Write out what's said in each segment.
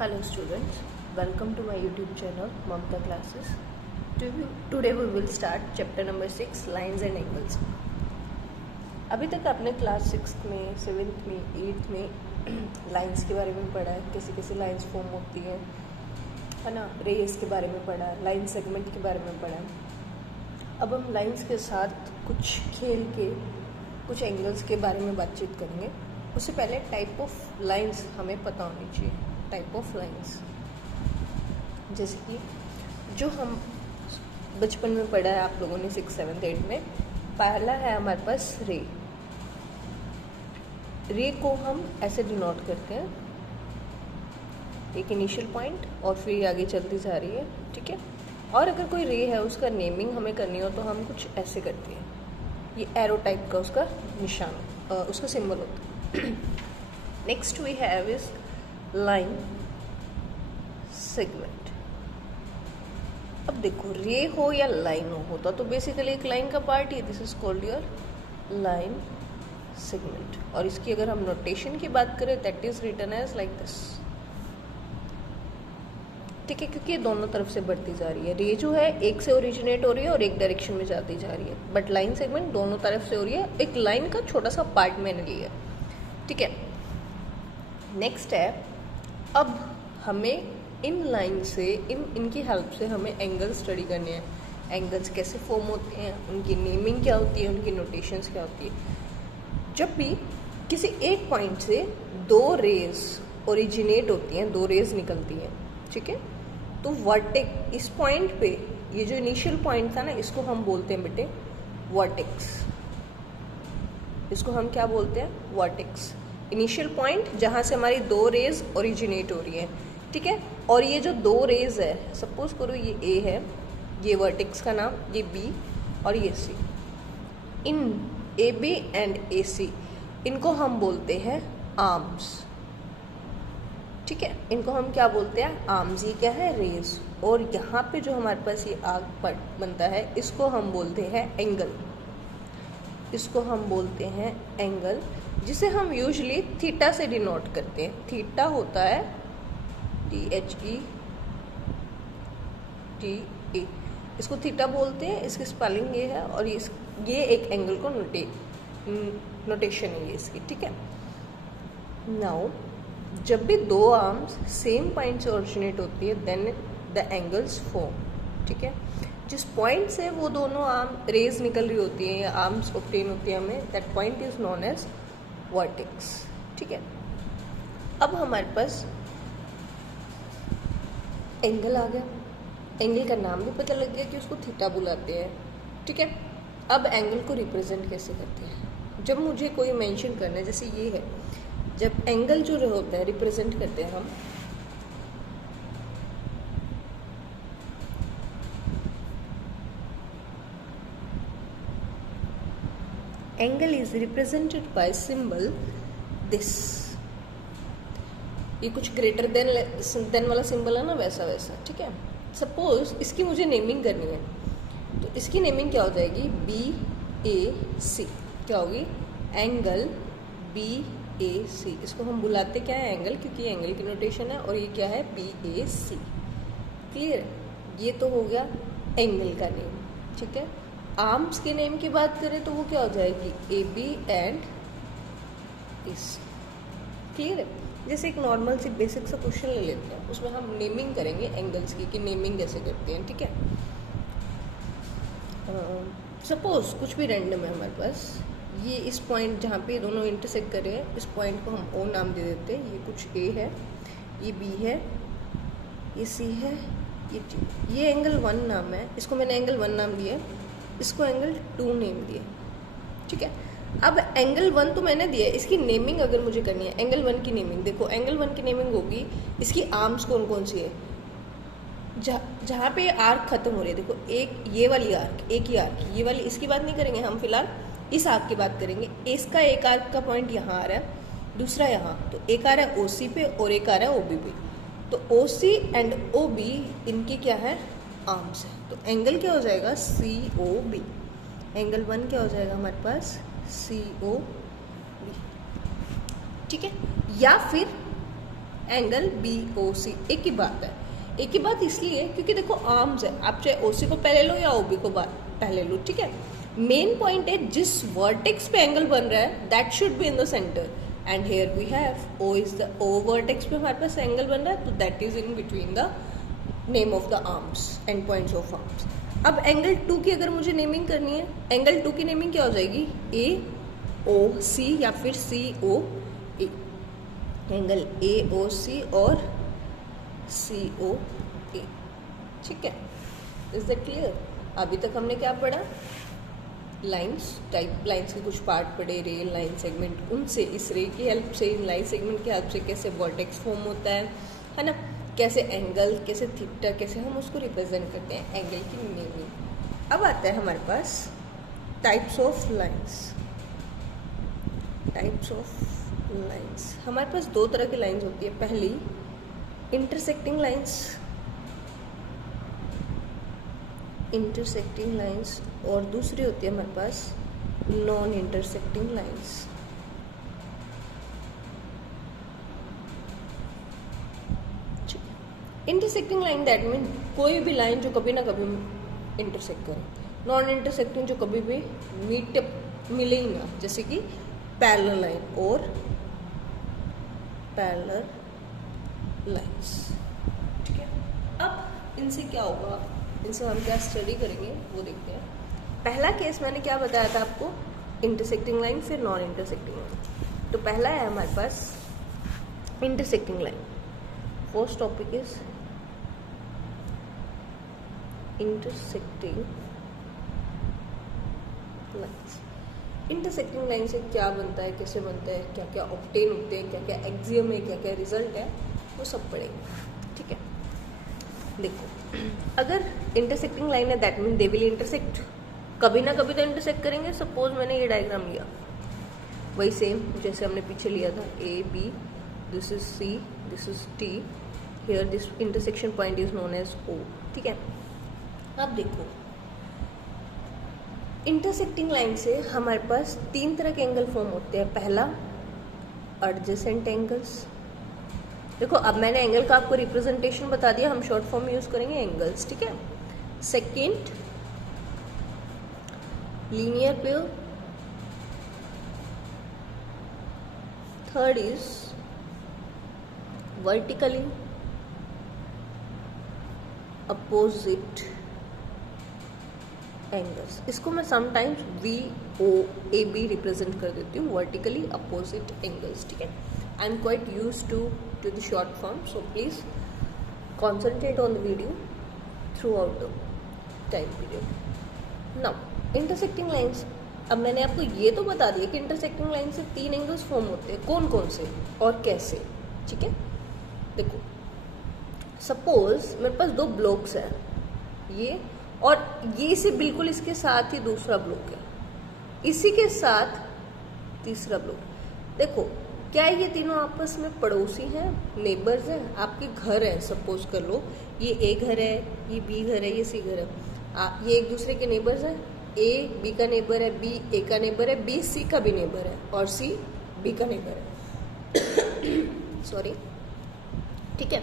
Hello students, welcome to my YouTube channel Mamta Classes. Today we will start chapter number 6 Lines and Angles. अभी तक आपने class 6th में 7th में 8th में lines के बारे में पढ़ा है, कैसे कैसे लाइंस फॉर्म होती हैं, है ना। रेस के बारे में पढ़ा है, लाइन सेगमेंट के बारे में पढ़ा है। अब हम लाइंस के साथ कुछ खेल के कुछ एंगल्स के बारे में बातचीत करेंगे। उससे पहले टाइप ऑफ लाइंस हमें पता होनी चाहिए। टाइप ऑफ लाइंस जैसे कि जो हम बचपन में पढ़ा है आप लोगों ने 6, 7, 8 में, पहला है हमारे पास रे। रे को हम ऐसे डिनोट करते हैं, एक इनिशियल पॉइंट और फिर आगे चलती जा रही है, ठीक है। और अगर कोई रे है उसका नेमिंग हमें करनी हो तो हम कुछ ऐसे करते हैं, ये एरो टाइप का उसका निशान उसका सिंबल होता है। Next we have is line segment. अब देखो रे हो या लाइन हो, होता तो बेसिकली एक लाइन का पार्ट ही, this is called your line segment. और इसकी अगर हम नोटेशन की बात करें that is written as like this, ठीक है, क्योंकि ये दोनों तरफ से बढ़ती जा रही है। रे जो है एक से ओरिजिनेट हो रही है और एक डायरेक्शन में जाती जा रही है, बट लाइन सेगमेंट दोनों तरफ से हो रही है, एक लाइन का छोटा सा पार्ट मैंने लिया, ठीक है। नेक्स्ट है, अब हमें इन लाइन से इनकी हेल्प से हमें एंगल स्टडी करने हैं। एंगल्स कैसे फॉर्म होते हैं, उनकी नेमिंग क्या होती है, उनकी नोटेशंस क्या होती है। जब भी किसी एक पॉइंट से दो रेज ओरिजिनेट होती हैं, दो रेज निकलती हैं, ठीक है, तो वर्टेक्स, इस पॉइंट पे ये जो इनिशियल पॉइंट था ना, इसको हम बोलते हैं बेटे वर्टेक्स। इसको हम क्या बोलते हैं? वर्टेक्स। इनिशियल पॉइंट जहाँ से हमारी दो रेज ओरिजिनेट हो रही है, ठीक है। और ये जो दो रेज है, सपोज करो ये ए है, ये वर्टेक्स का नाम, ये बी और ये सी। इन ए बी एंड ए सी इनको हम बोलते हैं आर्म्स, ठीक है। इनको हम क्या बोलते हैं? आर्म्स। ये क्या है? रेज। और यहाँ पे जो हमारे पास ये आर्क बनता है इसको हम बोलते हैं एंगल। इसको हम बोलते हैं एंगल, जिसे हम यूजुअली थीटा से डिनोट करते हैं। थीटा होता है THETA, इसको थीटा बोलते हैं, इसकी स्पेलिंग ये है। और ये एक एंगल को नोटेशन है ये इसकी, ठीक है। नाउ जब भी दो आर्म्स सेम पॉइंट से ओरिजिनेट होती है देन द एंगल्स फॉर्म, ठीक है। जिस पॉइंट से वो दोनों आर्म रेज निकल रही होती है या आर्म्स ऑब्टेन होती है हमें, that point is known as vertex, ठीक है। अब हमारे पास एंगल आ गया, एंगल का नाम भी पता लग गया कि उसको थीटा बुलाते हैं, ठीक है। अब एंगल को रिप्रेजेंट कैसे करते हैं? जब मुझे कोई मेंशन करना है, जैसे ये है, जब एंगल जो होता है रिप्रेजेंट करते हैं हम, angle is represented by symbol this. ये कुछ ग्रेटर देन वाला सिंबल है ना, वैसा वैसा, ठीक है। सपोज इसकी मुझे नेमिंग करनी है, तो इसकी नेमिंग क्या हो जाएगी? BAC। क्या होगी? Angle BAC। इसको हम बुलाते क्या है? एंगल, क्योंकि ये एंगल की नोटेशन है। और ये क्या है? BAC। क्लियर? ये तो हो गया एंगल का नेम, ठीक है। आर्म्स के नेम की बात करें तो वो क्या हो जाएगी? AB and AC। क्लियर है? जैसे एक नॉर्मल सी बेसिक सा क्वेश्चन ले लेते हैं, उसमें हम नेमिंग करेंगे एंगल्स की, कि नेमिंग कैसे करते हैं, ठीक है। सपोज कुछ भी रैंडम है हमारे पास, ये इस पॉइंट जहाँ पे दोनों इंटरसेक्ट कर रहे हैं, इस पॉइंट को हम O नाम दे देते हैं। ये कुछ A है, ये B है, ये C है, ये T। ये एंगल 1 नाम है, इसको मैंने एंगल 1 नाम दिया, इसको एंगल 2 नेम दिया, ठीक है। अब एंगल 1 तो मैंने दिया, इसकी नेमिंग अगर मुझे करनी है, एंगल 1 की नेमिंग देखो, एंगल 1 की नेमिंग होगी, इसकी आर्म्स कौन कौन सी है, जहाँ पे आर्क खत्म हो रही है, देखो एक ये वाली आर्क, एक ही आर्क, ये वाली, इसकी बात नहीं करेंगे हम फिलहाल, इस आर्क की बात करेंगे। इसका एक आर्क का पॉइंट यहाँ आ रहा है, दूसरा यहाँ, तो एक आ रहा है OC पे और एक आ रहा है OB पे। तो OC एंड OB इनकी क्या है? आर्म्स है। तो एंगल क्या हो जाएगा? COB। एंगल 1 क्या हो जाएगा हमारे पास? COB, ठीक है। या फिर एंगल BOC, एक ही बात है। एक ही बात इसलिए क्योंकि देखो आर्म्स है, आप चाहे OC को पहले लो या OB को पहले लो, ठीक है। मेन पॉइंट है जिस वर्टेक्स पे एंगल बन रहा है that should be in the centre, and here we have O vertex पे हमारे पास एंगल बन रहा है, तो that is in between the name of the arms and points of arms. अब एंगल 2 की अगर मुझे नेमिंग करनी है, एंगल 2 की नेमिंग क्या हो जाएगी, AOC या फिर COA, एंगल AOC और COA, ठीक है। Is that clear? अभी तक हमने क्या पढ़ा, लाइंस, टाइप लाइंस के कुछ पार्ट पढ़े, रे, लाइन, सेगमेंट, उनसे इस रे की हेल्प से, इन लाइन सेगमेंट की हेल्प से कैसे वर्टेक्स फॉर्म होता है ना, कैसे एंगल, कैसे थीटा, कैसे हम उसको रिप्रेजेंट करते हैं, एंगल की नेमिंग। अब आता है हमारे पास types of lines. Types of lines, हमारे पास 2 तरह की लाइंस होती है। पहली इंटरसेक्टिंग लाइंस, इंटरसेक्टिंग लाइंस, और दूसरी होती है हमारे पास non intersecting lines. Intersecting line that mean कोई भी लाइन जो कभी ना कभी इंटरसेक्ट करे। नॉन इंटरसेक्टिंग जो कभी भी मिले ही ना, जैसे कि पैरेलल लाइन और पैरेलल लाइंस, ठीक है। अब इनसे क्या होगा, इनसे हम क्या स्टडी करेंगे वो देखते हैं। पहला केस मैंने क्या बताया था आपको, इंटरसेक्टिंग लाइन, फिर नॉन इंटरसेक्टिंग लाइन। तो पहला है हमारे पास intersecting line. First topic is intersecting lines. Intersecting line से क्या बनता है, कैसे बनता है, क्या क्या ऑब्टेन होते हैं, क्या क्या एक्सियम है, क्या क्या रिजल्ट है, वो सब पढ़ेंगे, ठीक है। देखो, अगर इंटरसेक्टिंग लाइन है that mean they will intersect, कभी ना कभी तो इंटरसेक्ट करेंगे। सपोज मैंने ये डायग्राम लिया, वही सेम जैसे हमने पीछे लिया था, AB, this is C, this is T, here this intersection point is known as O, ठीक है। अब देखो, इंटरसेक्टिंग लाइन से हमारे पास 3 तरह के एंगल फॉर्म होते हैं। पहला एडजेसेंट एंगल्स। देखो, अब मैंने एंगल का आपको रिप्रेजेंटेशन बता दिया, हम शॉर्ट फॉर्म में यूज करेंगे एंगल्स, ठीक है। Second linear pair, third is vertically opposite angles. इसको मैं समटाइम्स VOAB रिप्रेजेंट कर देती हूँ, वर्टिकली अपोजिट एंगल्स, ठीक है। I am quite used to the short form, so please concentrate on the video throughout the time period. Now intersecting lines, अब मैंने आपको ये तो बता दिया कि इंटरसेक्टिंग लाइन से 3 एंगल्स फॉर्म होते हैं, कौन कौन से और कैसे, ठीक है। देखो, सपोज मेरे पास 2 ब्लॉक्स हैं, ये और ये से बिल्कुल इसके साथ ही दूसरा ब्लॉक है, इसी के साथ तीसरा ब्लॉक। देखो, क्या ये तीनों आपस में पड़ोसी हैं, नेबर्स हैं, आपके घर हैं। सपोज कर लो ये A घर है, ये B घर है, ये C घर है, ये एक दूसरे के नेबर्स हैं। A B का नेबर है, B A का नेबर है, B C का भी नेबर है और C B का नेबर है सॉरी, ठीक है।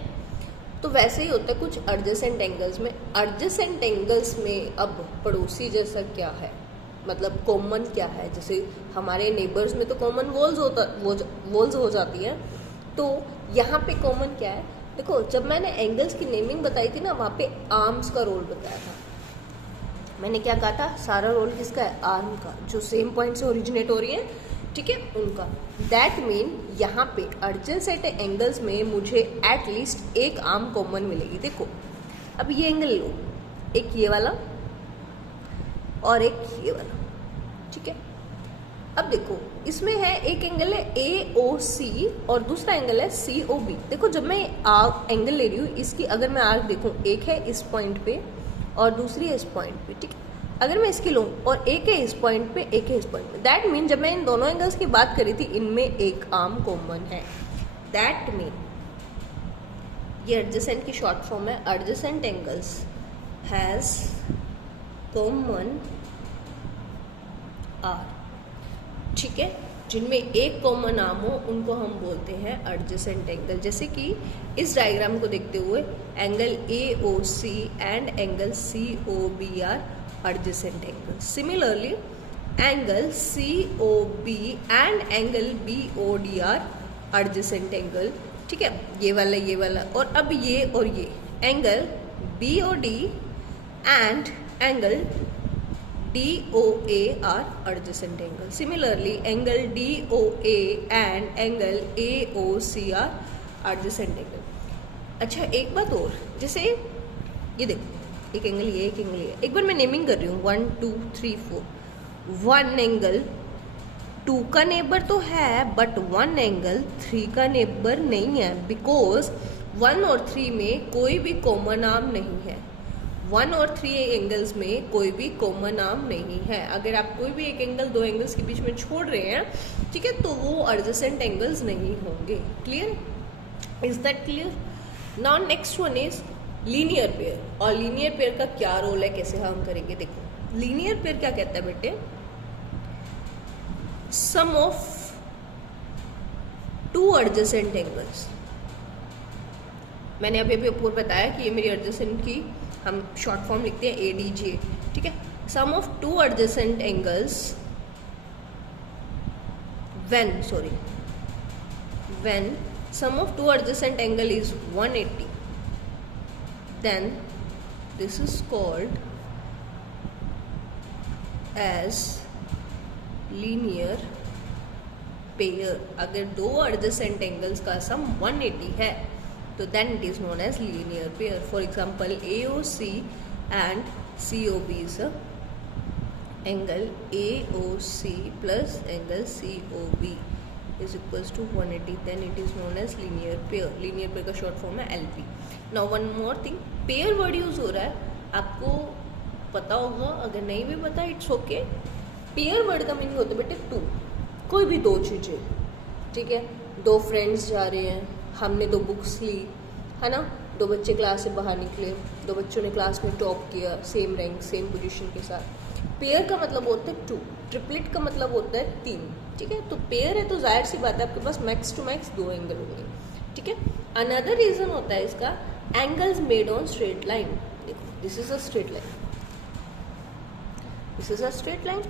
तो वैसे ही होता है कुछ एडजेसेंट एंगल्स में। एडजेसेंट एंगल्स में अब पड़ोसी जैसा क्या है, मतलब कॉमन क्या है, जैसे हमारे नेबर्स में तो कॉमन वॉल्स हो जाती है, तो यहाँ पे कॉमन क्या है। देखो, जब मैंने एंगल्स की नेमिंग बताई थी ना, वहाँ पे आर्म्स का रोल बताया था। मैंने क्या कहा था, सारा रोल किसका है, आर्म का, जो सेम पॉइंट से ओरिजिनेट हो रही है, ठीक है, उनका। दैट मीन यहाँ पे एडजेसेंट एंगल्स में मुझे एटलीस्ट एक आर्म कॉमन मिलेगी। देखो, अब ये एंगल लो, एक ये वाला और एक ये वाला, ठीक है। अब देखो, इसमें है एक एंगल है AOC और दूसरा एंगल है COB। देखो, जब मैं एंगल ले रही हूँ, इसकी अगर मैं आर्क देखूँ, एक है इस पॉइंट पे और दूसरी है इस पॉइंट पे, ठीक है। अगर मैं इसकी लूँ और एक है इस पॉइंट पे, एक है इस पॉइंट पे, दैट मीन जब मैं इन दोनों एंगल्स की बात करी थी, इनमें एक आर्म कॉमन है। दैट मीन ये एडजेसेंट की शॉर्ट फॉर्म है, adjacent angles has common arm, ठीक है। जिनमें एक कॉमन आर्म हो उनको हम बोलते हैं एडजेसेंट एंगल। जैसे कि इस डायग्राम को देखते हुए angle AOC and angle COB are adjacent angle. Similarly angle COB and angle BOD are adjacent angle. ठीक है, ये वाला और अब ये और ये angle BOD and angle DOA are adjacent angle. Similarly, angle DOA and angle AOC are adjacent angle. अच्छा, एक बात और, जैसे ये देखो, एक एंगल ये, एक एंगल ये। एक बार मैं नेमिंग कर रही हूँ 1 2 3 4। 1 एंगल 2 का नेबर तो है, बट 1 एंगल 3 का नेबर नहीं है, बिकॉज 1 और 3 में कोई भी कॉमन आर्म नहीं है। 1 और 3 एंगल्स में कोई भी कॉमन आर्म नहीं है। अगर आप कोई भी एक एंगल दो एंगल्स के बीच में छोड़ रहे हैं, ठीक है, तो वो एडजेसेंट एंगल्स नहीं होंगे। Clear? Is that clear? Now next one is linear pair. और लीनियर पेयर का क्या रोल है, कैसे हम करेंगे? देखो, लीनियर पेयर क्या कहता है बेटे, सम ऑफ टू एडजेसेंट एंगल्स। मैंने अभी ऊपर बताया कि ये मेरी एडजेसेंट की हम शॉर्ट फॉर्म लिखते हैं ADJ। ठीक है, sum of two adjacent angles when sum of two adjacent angle is 180, then this is called as linear pair। अगर दो adjacent angles का सम 180 है तो then it is known as linear pair। For example, AOC and COB is a angle AOC plus angle COB is equals to 180, then it is known as linear pair। linear pair का short form है LP। Now one more thing, pair word use हो रहा है, आपको पता होगा, अगर नहीं भी पता इट्स ओके। पेयर वर्ड का मीनिंग होता है बेटे टू, कोई भी दो चीज़ें। ठीक है, दो फ्रेंड्स जा रहे हैं, हमने दो बुक्स ली, है ना, दो बच्चे क्लास से बाहर निकले, दो बच्चों ने क्लास में टॉप किया, सेम रैंक सेम पोजीशन के साथ। पेयर का मतलब होता है टू, ट्रिपलेट का मतलब होता है 3। ठीक है, तो पेयर है तो जाहिर सी बात है आपके पास मैक्स टू मैक्स दो एंगल होंगे। ठीक है, अनदर रीजन होता है इसका angles made on straight line. देखो, this is a straight line, this is a straight line.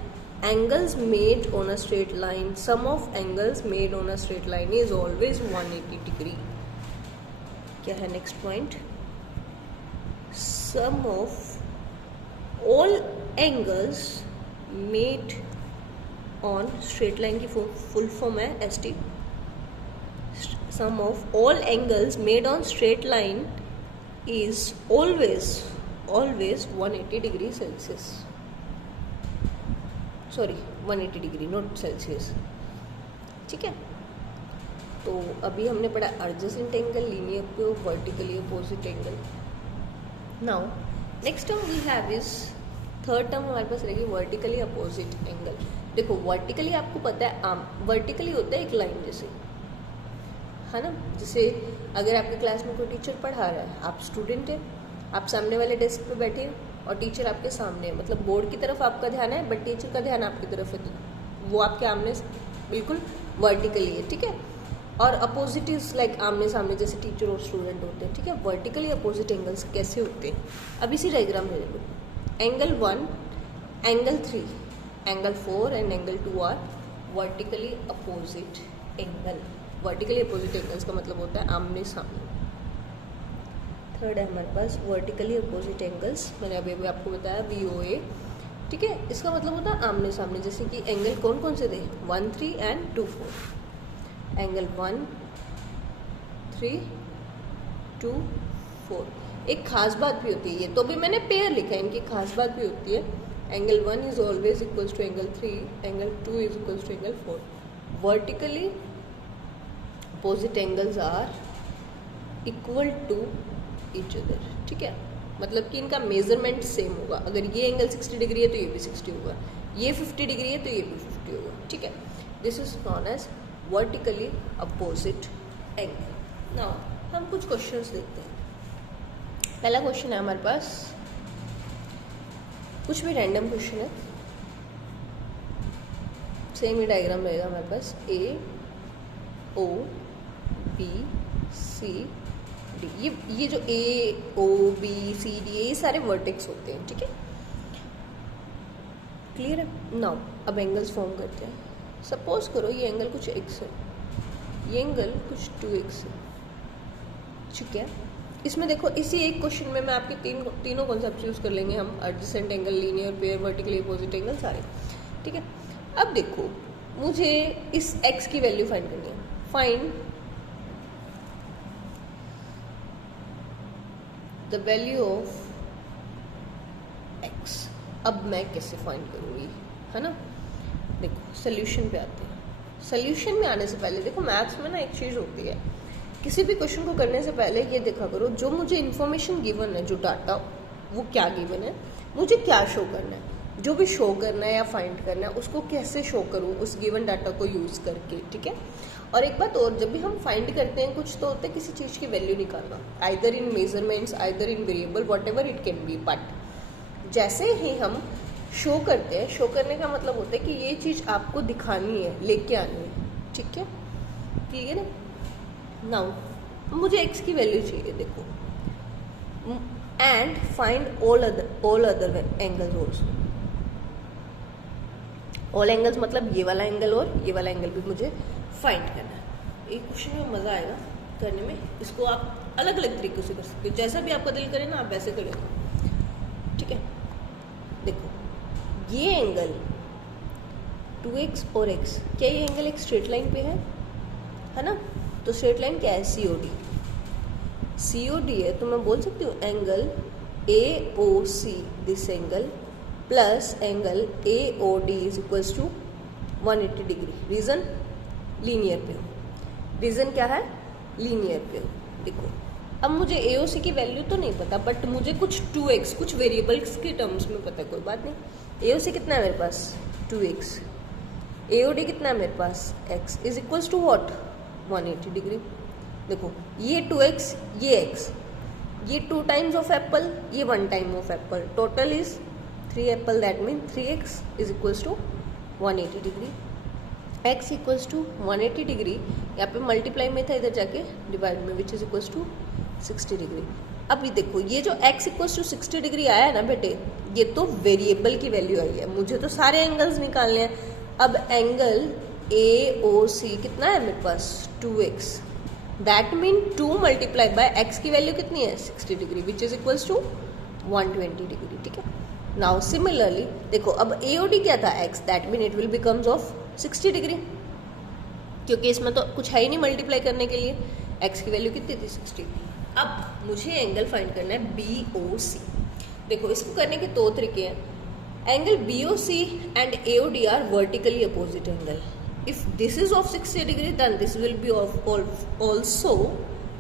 angles made on a straight line, sum of angles made on a straight line is always 180 degree। क्या है next point? sum of all angles made on straight line की full form है ST। sum of all angles made on straight line is always 180 degree Celsius, sorry 180 degree not Celsius. ठीक है, तो अभी हमने पढ़ा adjacent angle, linear pair, vertically opposite angle. Now next term we have is third term हमारे पास रहेगी vertically opposite angle. देखो, वर्टिकली आपको पता है वर्टिकली होता है एक लाइन जैसे, है ना। जैसे अगर आपकी क्लास में कोई टीचर पढ़ा रहा है, आप स्टूडेंट है, आप सामने वाले डेस्क पे बैठे हैं और टीचर आपके सामने है, मतलब बोर्ड की तरफ आपका ध्यान है बट टीचर का ध्यान आपकी तरफ है, तो वो आपके आमने बिल्कुल वर्टिकली है। ठीक है, और अपोजिट इज लाइक आमने सामने, जैसे टीचर और स्टूडेंट होते हैं। ठीक है, वर्टिकली अपोजिट एंगल्स कैसे होते हैं, अब इसी डायग्राम में देखो। Angle 1, angle 3, angle 4 and angle 2 are vertically opposite angle. Vertically opposite angles का मतलब होता है आमने सामने। थर्ड है हमारे पास वर्टिकली अपोजिट एंगल्स, मैंने अभी आपको बताया VOA। ठीक है, इसका मतलब होता है आमने सामने। जैसे कि एंगल कौन कौन से थे, 1 3 एंड 2 4। एंगल 1 3 2 4। एक खास बात भी होती है, ये तो भी मैंने पेयर लिखा है, इनकी खास बात भी होती है। Angle 1 is always equals to angle 3, angle 2 is equals to angle 4। Vertically opposite angles are equal to each other. ठीक है, मतलब कि इनका मेजरमेंट सेम होगा। अगर ये एंगल 60 डिग्री है तो ये भी 60 होगा, ये 50 डिग्री है तो ये भी 50 होगा। ठीक है, this is known as vertically opposite angle. Now हम कुछ क्वेश्चंस देखते हैं। पहला क्वेश्चन है हमारे पास, कुछ भी रैंडम क्वेश्चन है। सेम ही डायग्राम रहेगा हमारे पास, ए ओ बी सी डी। ये जो ए ओ बी सी डी ये सारे वर्टेक्स होते हैं, ठीक है, क्लियर है। नाउ अब एंगल्स फॉर्म करते हैं। सपोज करो ये एंगल कुछ x है, ये एंगल कुछ 2x है, ठीक है। इसमें देखो इसी एक क्वेश्चन में मैं आपके तीनों कॉन्सेप्ट यूज कर लेंगे हम, adjacent angle, linear pair, vertically opposite angle, सारे, ठीक है। अब देखो मुझे इस x की वैल्यू फाइंड करनी है। Find the value of x। अब मैं कैसे फाइंड करूँगी, है ना। देखो सोल्यूशन पे आते हैं। सोल्यूशन में आने से पहले देखो मैथ्स में ना एक चीज़ होती है, किसी भी क्वेश्चन को करने से पहले ये देखा करो जो मुझे इन्फॉर्मेशन गिवन है, जो डाटा वो क्या गिवन है, मुझे क्या शो करना है, जो भी शो करना है या फाइंड करना है उसको कैसे शो करूँ उस गिवन डाटा को यूज़ करके, ठीक है। और एक बात और, जब भी हम फाइंड करते हैं कुछ तो होता है किसी चीज़ की वैल्यू निकालना, either in measurements, either in variable, what ever it can be. But जैसे ही हम शो करते हैं, शो करने का मतलब होता है कि ये चीज़ आपको दिखानी है, लेके आनी है, ठीक है, क्लियर है। नाउ मुझे x की वैल्यू चाहिए, देखो, and find all other angles also. All angles मतलब ये वाला एंगल और ये वाला एंगल भी मुझे फाइंड करना है। एक क्वेश्चन में मज़ा आएगा करने में, इसको आप अलग अलग तरीके से कर सकते हो, जैसा भी आपका दिल करे ना आप वैसे करेंगे, ठीक है। देखो ये एंगल 2x और x, क्या ये एंगल एक स्ट्रेट लाइन पे है ना। तो स्ट्रेट लाइन क्या है, COD। COD है तो मैं बोल सकती हूँ angle AOC, this angle plus angle AOD is equals to 180 degree. Reason linear पे हो, रीज़न क्या है, लीनियर पे हो। देखो अब मुझे AOC की वैल्यू तो नहीं पता, बट मुझे कुछ 2x, कुछ वेरिएबल्स के टर्म्स में पता है, कोई बात नहीं। AOC कितना है मेरे पास, 2x, AOD कितना है मेरे पास, x is equals to what, 180 degree. देखो ये 2x, ये x, ये 2 टाइम्स ऑफ एप्पल, ये 1 time of apple, total is 3 apple, that mean 3x is equals to 180 degree. x equals to 180 degree, यहाँ पे मल्टीप्लाई में था, इधर जाके डिवाइड में, which is equals to 60 degree. अब ये देखो ये जो x इक्वल्स टू 60 डिग्री आया है ना बेटे, ये तो वेरिएबल की वैल्यू आई है, मुझे तो सारे एंगल्स निकालने हैं। अब एंगल AOC कितना है मेरे पास, 2x, that mean 2 multiply by x की वैल्यू कितनी है, 60 degree, which is equals to 120 degree, ठीक है। नाउ सिमिलरली देखो अब AOD क्या था, x, that mean it will becomes of 60 degree, क्योंकि इसमें तो कुछ है ही नहीं मल्टीप्लाई करने के लिए, x की वैल्यू कितनी थी, 60। अब मुझे एंगल फाइंड करना है BOC। देखो इसको करने के 2 तरीके हैं। Angle BOC and AOD are vertically opposite angle. If this is of 60 degree then this will be of also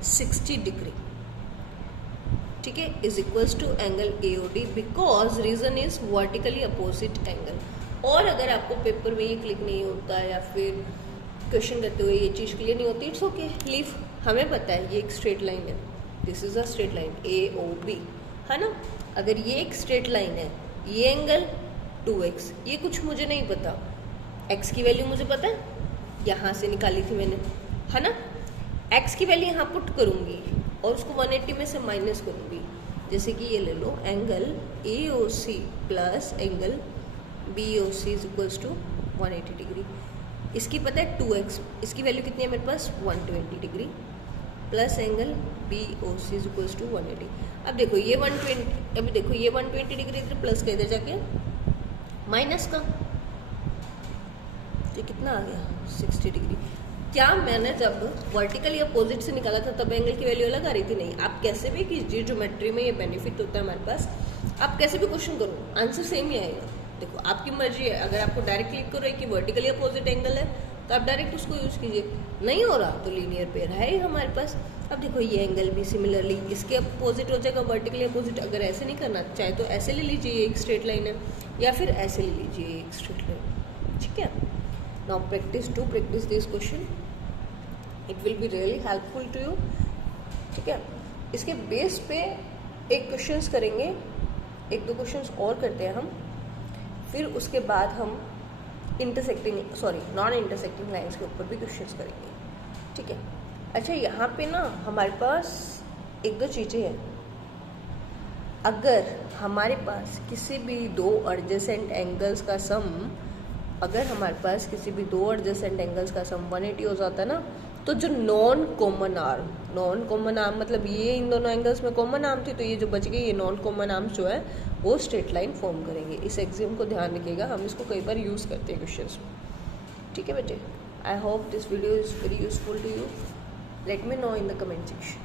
60 degree, ठीक है, is equals to angle AOD, because reason is vertically opposite angle. और अगर आपको paper में ये click नहीं होता या फिर क्वेश्चन करते हुए ये चीज़ क्लियर नहीं होती, इट्स ओके, लीव, हमें पता है ये एक स्ट्रेट लाइन है, this is a straight line AOB, है ना। अगर ये एक स्ट्रेट लाइन है, ये एंगल 2x, ये कुछ मुझे नहीं पता, x की वैल्यू मुझे पता है, यहाँ से निकाली थी मैंने, है ना। x की वैल्यू यहाँ पुट करूँगी और उसको 180 में से माइनस करूँगी, जैसे कि ये ले लो angle AOC plus angle BOC is equals to 180 degree. इसकी पता है 2x, इसकी वैल्यू कितनी है मेरे पास, 120 degree, plus angle BOC is equals to 180। अब देखो ये 120, अभी देखो ये 120 डिग्री इधर प्लस का, इधर जाके माइनस का, ये कितना आ गया, 60 डिग्री। क्या मैंने जब वर्टिकली अपोजिट से निकाला था तब एंगल की वैल्यू अलग आ रही थी, नहीं। आप कैसे भी कीजिए, ज्योमेट्री में ये बेनिफिट होता है हमारे पास, आप कैसे भी क्वेश्चन करो आंसर सेम ही आएगा। देखो आपकी मर्जी है, अगर आपको डायरेक्ट क्लिक करो कि वर्टिकली अपोजिट एंगल है तो आप डायरेक्ट उसको यूज कीजिए, नहीं हो रहा तो लीनियर पेयर है ही हमारे पास। अब देखो ये एंगल भी सिमिलरली इसके अपोजिट हो जाएगा, वर्टिकली अपोजिट। अगर ऐसे नहीं करना चाहे तो ऐसे ले लीजिए, एक स्ट्रेट लाइन है, या फिर ऐसे ले लीजिए एक स्ट्रेट लाइन, ठीक है। Now practice this question, it will be really helpful to you, ठीक है। इसके बेस पे एक क्वेश्चंस करेंगे, 1-2 क्वेश्चंस और करते हैं हम, फिर उसके बाद हम नॉन इंटरसेक्टिंग लाइंस के ऊपर भी क्वेश्चंस करेंगे, ठीक है। अच्छा, यहाँ पे ना हमारे पास एक दो चीज़ें हैं। अगर हमारे पास किसी भी दो एडजेसेंट एंगल्स का सम 180 हो जाता है ना, तो जो नॉन कॉमन आर्म मतलब ये इन दोनों एंगल्स में कॉमन आर्म थी, तो ये जो बच गई ये नॉन कॉमन आर्म जो है वो स्ट्रेट लाइन फॉर्म करेंगे। इस एक्सियम को ध्यान रखिएगा, हम इसको कई बार यूज़ करते हैं क्वेश्चंस में, ठीक है बेटे। I hope this video is very useful to you. Let me know in the comment section.